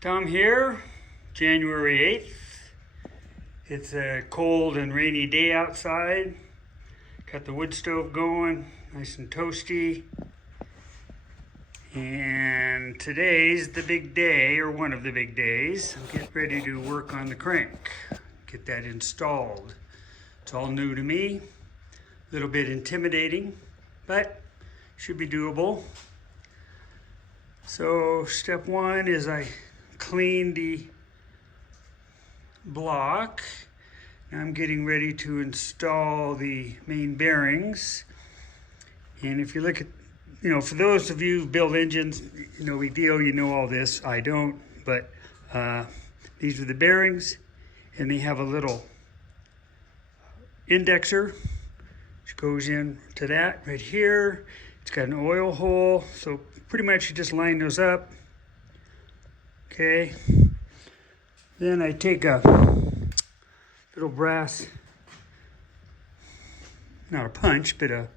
Tom here, January 8th. It's a cold and rainy day outside. Got the wood stove going, nice and toasty. And today's the big day, or one of the big days. I'm getting ready to work on the crank, get that installed. It's all new to me, a little bit intimidating, but should be doable. So step one is I clean the block. Now I'm getting ready to install the main bearings. And if you look at, for those of you who build engines, no big deal, you know all this. I don't, but these are the bearings, and they have a little indexer which goes in to that right here. It's got an oil hole, so pretty much you just line those up. Okay, then I take a little brass, not a punch, but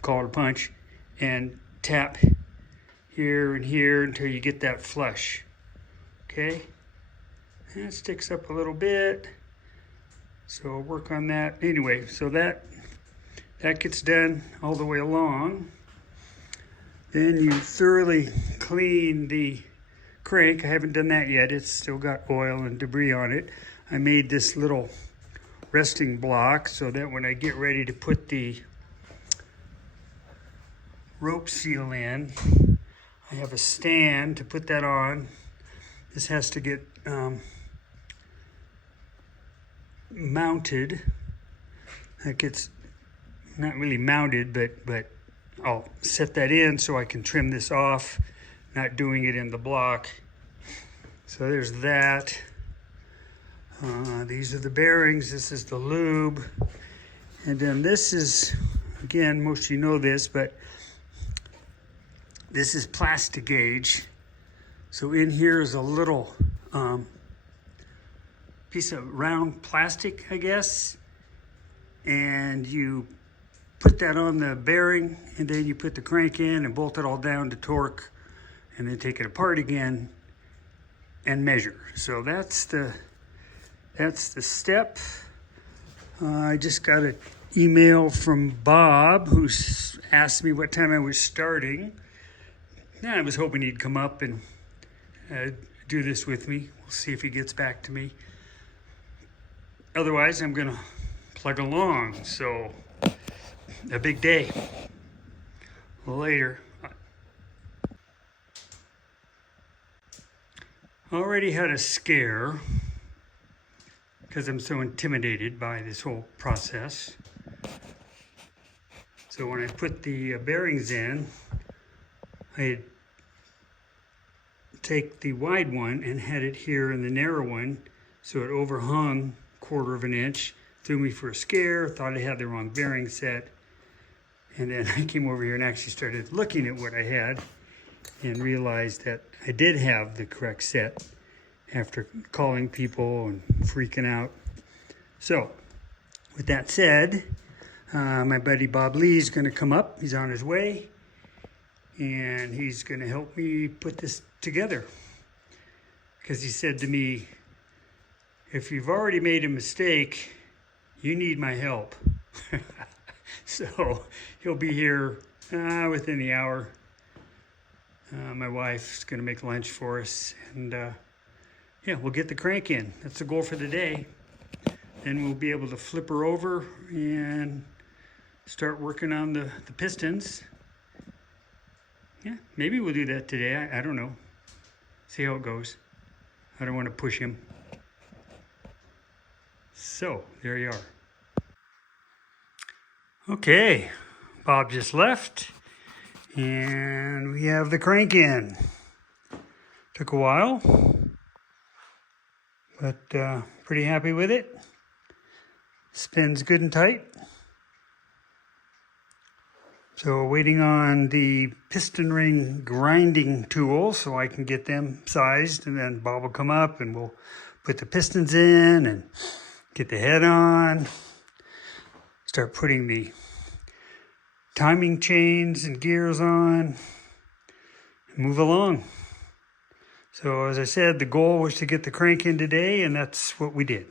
call it a punch, and tap here and here until you get that flush. Okay, and it sticks up a little bit, so I'll work on that. Anyway, so that gets done all the way along. Then you thoroughly clean the crank. I haven't done that yet. It's still got oil and debris on it. I made this little resting block so that when I get ready to put the rope seal in, I have a stand to put that on. This has to get mounted. That gets not really mounted, but I'll set that in so I can trim this off, not doing it in the block. So there's that. These are the bearings. This is the lube. And then this is, again, most of you know this, but this is plastic gauge. So in here is a little piece of round plastic, I guess. And you put that on the bearing, and then you put the crank in and bolt it all down to torque, and then take it apart again and measure. So that's the step. I just got an email from Bob, who asked me what time I was starting. Yeah, I was hoping he'd come up and do this with me. We'll see if he gets back to me. Otherwise, I'm gonna plug along. So a big day later. Already had a scare because I'm so intimidated by this whole process. So when I put the bearings in, I'd take the wide one and had it here in the narrow one, so it overhung 1/4 of an inch. Threw me for a scare, thought I had the wrong bearing set. And then I came over here and actually started looking at what I had and realized that I did have the correct set after calling people and freaking out. So, with that said, my buddy Bob Lee is going to come up. He's on his way, and he's going to help me put this together. Because he said to me, if you've already made a mistake, you need my help. So he'll be here within the hour. My wife's going to make lunch for us, and yeah, we'll get the crank in. That's the goal for the day. Then we'll be able to flip her over and start working on the pistons. Yeah, maybe we'll do that today. I don't know. See how it goes. I don't want to push him. So there you are. Okay, Bob just left, and we have the crank in. Took a while, but pretty happy with it. Spins good and tight. So waiting on the piston ring grinding tool so I can get them sized, and then Bob will come up and we'll put the pistons in and get the head on. Start putting the timing chains and gears on, and move along. So as I said, the goal was to get the crank in today, and that's what we did.